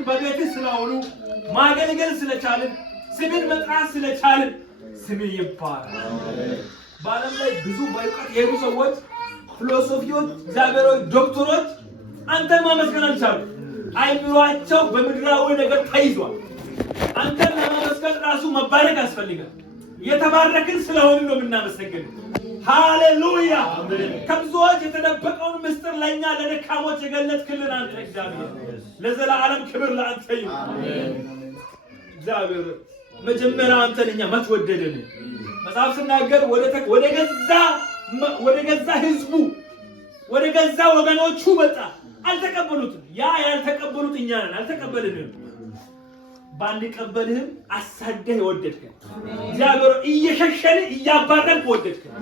ዘመናችን በቤት ስለሆኑ ማገልገል ስለቻልን ስምን መጥራት ስለቻልን ስም ይባረክ። በዓለም ላይ ብዙ በእውቀት የሄዱ ሰዎች ፊሎሶፊዎች፣ እግዚአብሔሮች፣ ዶክተሮች አንተን ማመስገን አልቻሉም። አይምሯቸው በምድራዊ ነገር ተይዟል። አንተን ለማመስገን ራሱ መባረክ ያስፈልጋል። የተባረክን ስለሆነ ነው የምናመሰግን። ሃሌሉያ! ከብዙዎች የተደበቀውን ምስጢር ለኛ ለደካሞች የገለጥክልን አንተ እግዚአብሔር፣ ለዘላለም ክብር ለአንተ ይሁን። እግዚአብሔር መጀመሪያ አንተን እኛ ማትወደደን መጽሐፍ ሲናገር ወደ ገዛ ህዝቡ ወደ ገዛ ወገኖቹ መጣ፣ አልተቀበሉትም። ያ ያልተቀበሉት እኛ ነን። አልተቀበልንም። ባንቀበልህም አሳደህ ወደድከን። እግዚአብሔር እየሸሸን እያባረን ወደድከን።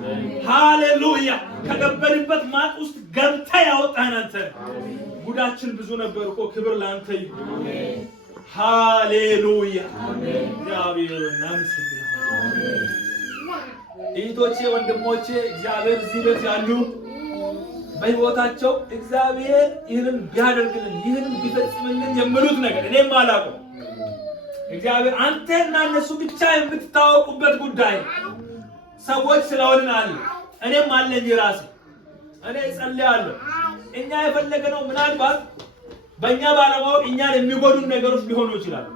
ሃሌሉያ! ከገበርበት ማጥ ውስጥ ገብተህ ያወጣህን አንተ። ጉዳችን ብዙ ነበር እኮ። ክብር ለአንተ ይሁን። ሃሌሉያ! እግዚአብሔር እናመሰግናለን። እህቶቼ፣ ወንድሞቼ እግዚአብሔር እዚህ ቤት ያሉ በህይወታቸው እግዚአብሔር ይህንን ቢያደርግልን ይህንን ቢፈጽምልን የሚሉት ነገር እኔም አላውቅም። እግዚአብሔር አንተና እነሱ ብቻ የምትታወቁበት ጉዳይ ሰዎች ስለሆንን አለ። እኔም አለኝ ራሴ። እኔ እጸልያለሁ። እኛ የፈለገነው ምናልባት በእኛ ባለማወቅ እኛን የሚጎዱን ነገሮች ሊሆኑ ይችላሉ።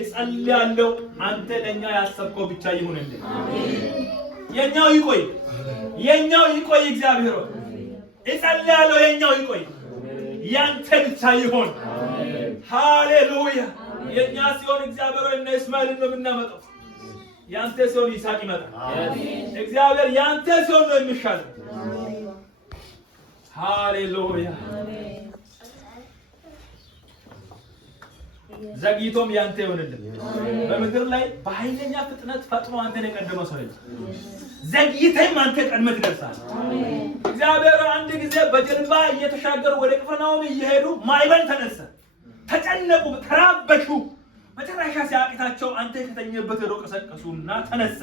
እጸልያለሁ አንተ ለእኛ ያሰብከው ብቻ ይሁንልን። የኛው ይቆይ፣ የኛው ይቆይ። እግዚአብሔር እጸልያለሁ የኛው ይቆይ፣ ያንተ ብቻ ይሆን። ሃሌሉያ! የኛ ሲሆን እግዚአብሔር እና እስማኤልን ነው የምናመጣው። ያንተ ሲሆን ይስሐቅ ይመጣል። እግዚአብሔር ያንተ ሲሆን ነው የሚሻለው። ሃሌሉያ! ዘግይቶም ያንተ ይሆንልን። በምድር ላይ በኃይለኛ ፍጥነት ፈጥኖ አንተን የቀደመ ሰው የለም። ዘግይተም አንተ ቀድመህ ትደርሳለህ። እግዚአብሔር አንድ ጊዜ በጀልባ እየተሻገሩ ወደ ቅፍርናሆም እየሄዱ ማዕበል ተነሳ። ተጨነቁ፣ ተራበሹ። መጨረሻ ሲያቅታቸው አንተ ከተኛበት ሄዶ ቀሰቀሱና ተነሳ።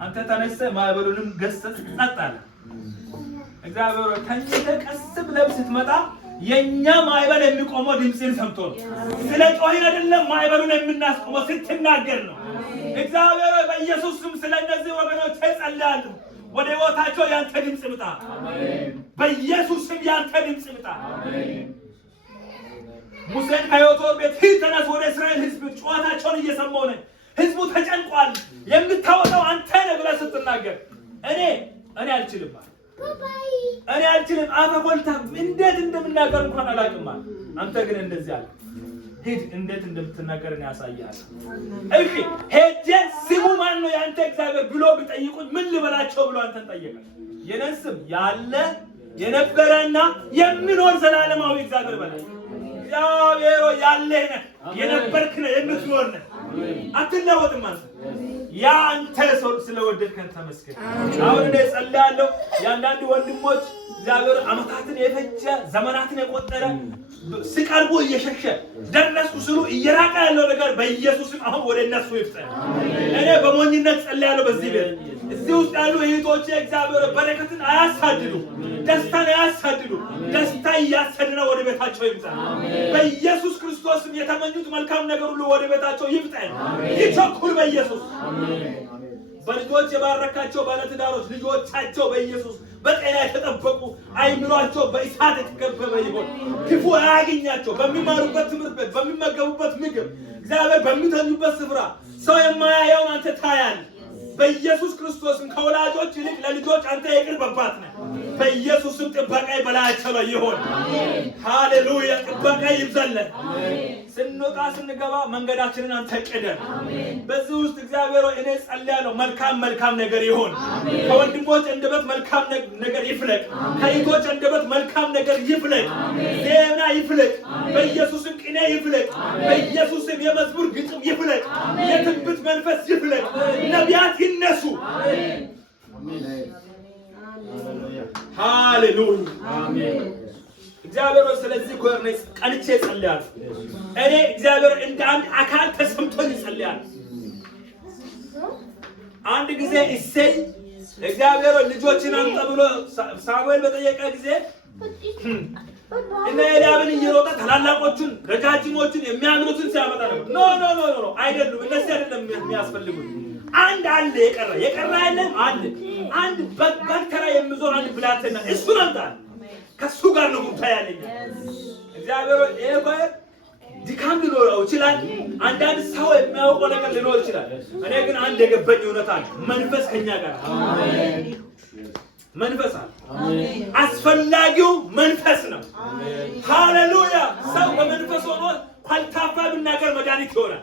አንተ ተነሳ፣ ማዕበሉንም ገሰጽ፣ ጸጥ አለ። እግዚአብሔር ተኝተህ ቀስ ብለህ ስትመጣ የኛ ማዕበል የሚቆመው ድምፅን ሰምቶ ነው። ስለ ጮኸን አይደለም ማዕበሉን የምናስቆመው፣ ስትናገር ነው። እግዚአብሔር በኢየሱስ ስም ስለ እነዚህ ወገኖች ጸልያለሁ። ወደ ሕይወታቸው ያንተ ድምፅ ይምጣ። በኢየሱስ ስም ያንተ ድምፅ ይምጣ። ሙሴን ከሕይወቱ ቤት ሂድ፣ ተነስ፣ ወደ እስራኤል ሕዝብ ጩኸታቸውን እየሰማሁ ነኝ፣ ሕዝቡ ተጨንቋል፣ የምታወጣው አንተ ነህ ብለህ ስትናገር እኔ አልችልም፣ እኔ አልችልም፣ አፈ ሞልታ እንዴት እንደምናገር እንኳን አላውቅም። አንተ ግን እንደዚህ አለ፣ ሂድ፣ እንዴት እንደምትናገር እኔ አሳይሃለሁ። እሺ ሄጄ ስሙ ማን ነው ያንተ እግዚአብሔር ብሎ ቢጠይቁኝ ምን ልበላቸው ብሎ አንተን ጠየቀ። የኔን ስም ያለ የነበረና የሚኖር ዘላለማዊ እግዚአብሔር በላይ። እግዚአብሔር ያለህ ነህ፣ የነበርክ ነህ፣ የምትኖር ነህ፣ አትለወጥም። አንተ ያንተ ሰው ስለወደድከን ተመስገን። አሁን እኔ ጸልያለሁ የአንዳንድ ወንድሞች እግዚአብሔር ዓመታትን የፈጀ ዘመናትን የቆጠረ ሲቀርቡ እየሸሸ ደረሱ ስሉ እየራቀ ያለው ነገር በኢየሱስም አሁን ወደ እነሱ ይፍጠን። እኔ በሞኝነት ጸልያለሁ። በዚህ ቤት እዚህ ውስጥ ያሉ እህቶቼ እግዚአብሔር በረከትን አያሳድዱ፣ ደስታን አያሳድዱ። ደስታ እያሰደነ ወደ ቤታቸው ይምጣ። በኢየሱስ ክርስቶስም የተመኙት መልካም ነገር ሁሉ ወደ ቤታቸው ይፍጠን፣ ይቸኩል በኢየሱስ። በልጆች የባረካቸው ባለትዳሮች ልጆቻቸው በኢየሱስ በጤና የተጠበቁ አይምሯቸው በእሳት የተከበበ ይሁን። ክፉ አያገኛቸው። በሚማሩበት ትምህርት ቤት፣ በሚመገቡበት ምግብ፣ እግዚአብሔር በሚተኙበት ስፍራ ሰው የማያየውን አንተ ታያለህ። በኢየሱስ ክርስቶስም ከወላጆች ይልቅ ለልጆች አንተ የቅርብ አባት ነህ። በኢየሱስም ጥበቃ በላያቸው ላይ ይሁን። ሃሌሉያ! ጥበቃ ይብዛልን። ስንወጣ ስንገባ መንገዳችንን አንተ ቅደም። በዚህ ውስጥ እግዚአብሔር እኔ ጸልያለሁ መልካም ነገር ይሁን። ከወንድሞች አንደበት መልካም ነገር ይፍለቅ። ከእህቶች አንደበት መልካም ነገር ይፍለቅ። ዜና ይፍለቅ። በኢየሱስም ቅኔ ይፍለቅ። በኢየሱስም የመዝሙር ግጥም ይፍለቅ። የትንቢት መንፈስ ይፍለቅ። ነቢያት ይነሱ። ሃሌሉያ! አሜን። እግዚአብሔር ስለዚህ ኮርኔስ ቀንቼ ጸልያለሁ። እኔ እግዚአብሔር እንደ አንድ አካል ተሰምቶኝ ጸልያለሁ። አንድ ጊዜ እሴይ እግዚአብሔር ልጆችን አምጣ ብሎ ሳሙኤል በጠየቀ ጊዜ እነ ኤልያብን እየሮጠ ታላላቆቹን ረጃጅሞቹን የሚያምኑትን ሲያመጣ ነበር። ኖ ኖ ኖ ኖ አይደሉም። እነዚህ አይደለም የሚያስፈልጉት። አንድ አለ የቀረ አይደለም አለ አንድ በተራ የሚዞር አንድ ብላቴና እሱን አምጣል። ከሱ ጋር ነው ጉዳይ ያለኝ። እግዚአብሔር ኤባይ ድካም ሊኖረው ይችላል። አንዳንድ ሰው የሚያውቀው ነገር ሊኖር ይችላል። እኔ ግን አንድ የገባኝ እውነት አለ። መንፈስ ከኛ ጋር አሜን። መንፈስ አለ። አስፈላጊው መንፈስ ነው። ሃሌሉያ። ሰው በመንፈስ ሆኖ ኳልታፋ ብናገር መድኃኒት ይሆናል።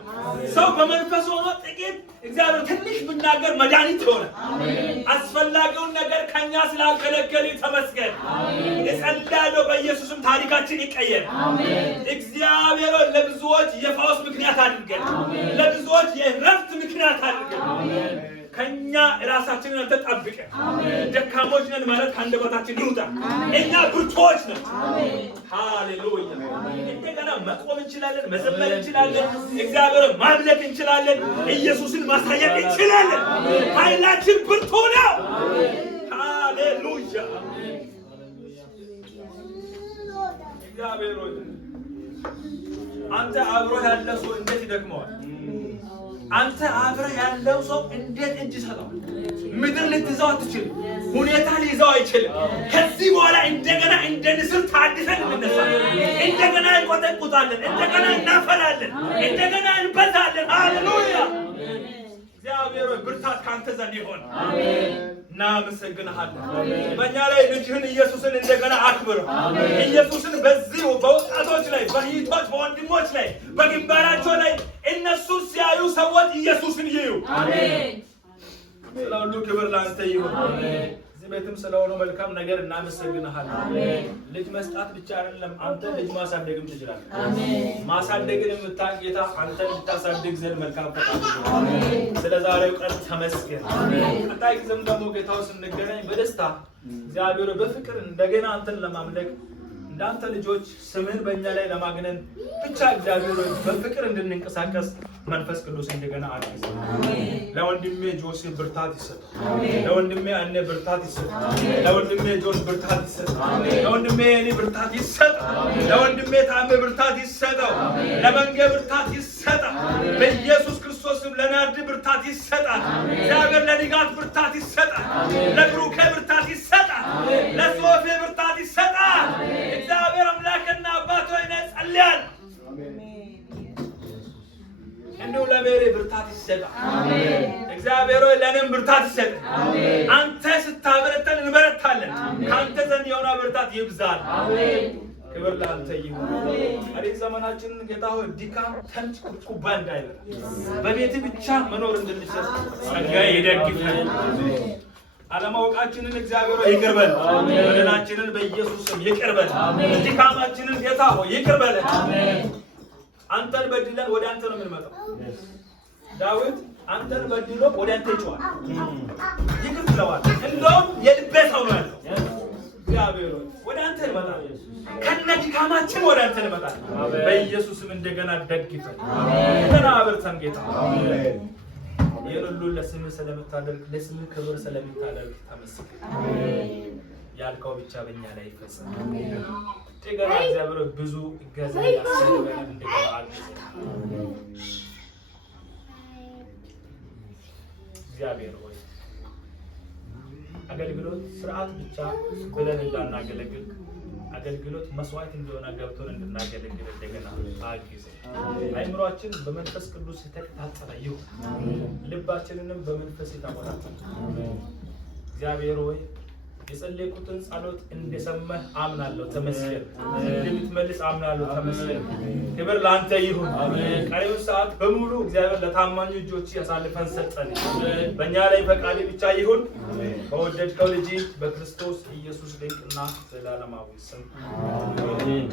ሰው በመንፈስ ሆኖ ጥቂት እግዚአብሔር ትንሽ ብናገር መድኃኒት ይሆናል። አስፈላጊውን ነገር ከኛ ስላልከለከለ ተመስገን። እጸልያለሁ በኢየሱስም ታሪካችን ይቀየር። እግዚአብሔር ለብዙዎች የፈውስ ምክንያት አድርገን፣ ለብዙዎች የእረፍት ምክንያት አድርገን። ከኛ ራሳችንን አንተ ጠብቀን። ደካሞች ነን ማለት ከአንደበታችን ይውጣ። እኛ ብርቱዎች ነን። ሃሌሉያ። እንደገና መቆም እንችላለን፣ መዘመር እንችላለን፣ እግዚአብሔር ማምለክ እንችላለን፣ ኢየሱስን ማሳየት እንችላለን። ኃይላችን ብርቱ ነው። ሃሌሉያ። እግዚአብሔር ሆይ አንተ አብሮ ያለ ሰው እንዴት ይደክመዋል? አንተ አብረህ ያለው ሰው እንዴት እጅ ሰጠው? ምድር ልትይዘው አትችልም። ሁኔታ ሊይዘው አይችልም። ከዚህ በኋላ እንደገና እንደ ንስር ታድሰን እንነሳለን። እንደገና እንቆጠቁጣለን፣ እንደገና እናፈላለን፣ እንደገና እንበዛለን። ሃሌሉያ። እግዚአብሔር ብርታት ካንተ ዘንድ ይሆን። አሜን። እናመሰግንሃለን። በእኛ ላይ ልጅህን ኢየሱስን እንደገና አክብረው። ኢየሱስን በዚህ በወጣቶች ላይ፣ በእህቶች በወንድሞች ላይ፣ በግንባራቸው ላይ እነሱን ሲያዩ ሰዎች ኢየሱስን ይዩ። አሜን። ስለ ሁሉ ክብር ለአንተ ይሁን። አሜን። ቤትም ስለሆነ መልካም ነገር እናመሰግንሃለን። አሜን። ልጅ መስጣት ብቻ አይደለም፣ አንተ ልጅ ማሳደግም ትችላለህ። አሜን። ማሳደግን የምታውቅ ጌታ አንተን ልታሳድግ ዘንድ መልካም ፈቃድ ነው። አሜን። ስለዛሬው ቀን ተመስገን። አሜን። ቀጣይ ጊዜም ደግሞ ጌታው ስንገናኝ በደስታ እግዚአብሔር በፍቅር እንደገና አንተን ለማምለክ እንዳንተ ልጆች ስምህን በእኛ ላይ ለማግነን ብቻ እግዚአብሔር በፍቅር እንድንንቀሳቀስ መንፈስ ቅዱስ እንደገና አድርግ። ለወንድሜ ጆሲ ብርታት ይሰጥ። ለወንድሜ አነ ብርታት ይሰጥ። ለወንድሜ ጆስ ብርታት ይሰጥ። ለወንድሜ እኔ ብርታት ይሰጥ። ለወንድሜ ታሜ ብርታት ይሰጠው። ለመንገ ብርታት ይሰጥ። በኢየሱስ ክርስቶስ ለናርድ ብርታት ይሰጥ። እግዚአብሔር ለዲጋት ብርታት ይሰጥ። ለብሩኬ ብርታት ይሰጥ። ለሶፌ ብርታት ይሰጥ። እግዚአብሔር አምላክና አባት ሆይ ጸልያለሁ። እንደው ለቤሬ ብርታት ይሰጥ። አሜን። እግዚአብሔር ሆይ ለኔም ብርታት ይሰጥ። አሜን። አንተ ስታበረታን እንበረታለን። ካንተ ዘንድ የሆነ ብርታት ይብዛል። አሜን። ክብር ለአንተ ይሁን። አሜን። ዘመናችንን ጌታ ሆይ ድካም ተንጭ ቁባ እንዳይበላ በቤት ብቻ መኖር እንድንችል ጸጋ ይደግፈን። አለማወቃችንን እግዚአብሔር ሆይ ይቅር በል። በደላችንን በኢየሱስ ስም ይቅር በል። ድካማችንን ጌታ ሆይ ይቅር በል። አሜን። አንተን በድለን ወደ አንተ ነው የምንመጣው። ዳዊት አንተን በድሎ ወደ አንተ ይጮሃል፣ ይቅር ትለዋል። እንደውም የልቤ ሰው ነው ያለው። እግዚአብሔር ወደ አንተ ይመጣል። ከነ ድካማችን ወደ አንተ ይመጣል። በኢየሱስም እንደገና ደግፈን፣ እንደገና አብርተን ጌታ ይህን ሁሉ ለስምህ ስለምታደርግ፣ ለስምህ ክብር ስለምታደርግ ተመስገን። ያልከው ብቻ በእኛ ላይ ይፈጸም። እንደገና እግዚአብሔር ብዙ እገዛ ያስፈልገናል። እንደገና እግዚአብሔር ሆይ አገልግሎት ስርዓት ብቻ ብለን እንዳናገለግል፣ አገልግሎት መስዋዕት እንደሆነ ገብቶን እንድናገለግል እንደገና አግዘን። አይምሮአችን በመንፈስ ቅዱስ የተቀጣጠለ ይሁን፣ ልባችንንም በመንፈስ የተሞላ እግዚአብሔር ሆይ የጸለይኩትን ጸሎት እንደሰማህ አምናለሁ። ተመስገን። እንደምትመልስ አምናለሁ። ተመስገን። ክብር ለአንተ ይሁን። አሜን። ቀሪውን ሰዓት በሙሉ እግዚአብሔር ለታማኙ እጆች ያሳልፈን ሰጠን። በእኛ ላይ ፈቃድ ብቻ ይሁን። በወደድከው ልጅ በክርስቶስ ኢየሱስ ድንቅና ዘላለማዊ ስም አሜን።